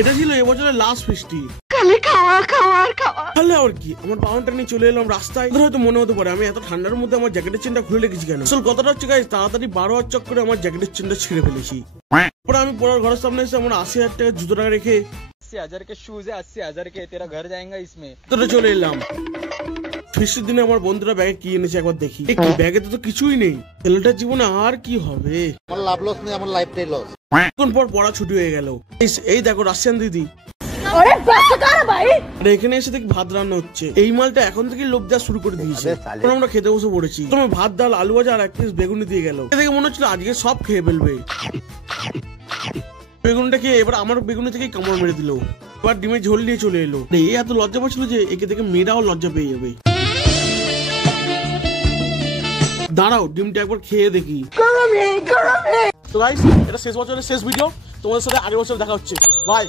এটা ছিল এবছরের লাস্ট ফিস্টি। তাহলে আর কি, আমার বাউনটা নিয়ে চলে এলাম রাস্তায়। হয়তো মনে হতে পারে আমি এত ঠান্ডার মধ্যে আমার জ্যাকেটের চেনটা খুলে রেখেছি কেন। আসল কথাটা হচ্ছে গাইস, তাড়াতাড়ি 12 চক্করে আমার জ্যাকেটের চেনটা ছিঁড়ে ফেলেছি। পরে আমি পড়ার ঘরের সামনে এসে আমার 80,000 টাকা জুতো টাকা রেখে 80,000 के शूज है, 80,000 के तेरा घर जाएगा इसमें। তো চলে এলাম। ফিস্টির দিনে আমার বন্ধুরা ব্যাগে কি এনেছে একবার দেখি। ব্যাগে তো কিছুই নেই। ছেলেটার জীবনে আর কি হবে। আমার লাভ লস নেই, আমার লাইফটাই লস। এখন পর পড়া ছুটি হয়ে গেল। এই দেখো রাশিয়ান দিদি। এখানে এসে দেখি ভাত রান্না হচ্ছে। এই মালটা এখন থেকে লোভ দেওয়া শুরু করে দিয়েছে। আমরা খেতে বসে পড়েছি। তোমার ভাত, ডাল, আলু ভাজা আর এক পিস বেগুনি দিয়ে গেল। দেখে মনে হচ্ছিল আজকে সব খেয়ে ফেলবে। বেগুনটা খেয়ে এবার আমার বেগুনি থেকে কামড় মেরে দিল। এবার ডিমের ঝোল নিয়ে চলে এলো। এত লজ্জা পাচ্ছিল যে একে দেখে মেয়েরাও লজ্জা পেয়ে যাবে। দাঁড়াও, ডিমটা একবার খেয়ে দেখি। তো গাইস, এটা শেষ বছরের শেষ ভিডিও। তোমাদের সাথে আগের বছর দেখা হচ্ছে। বাই।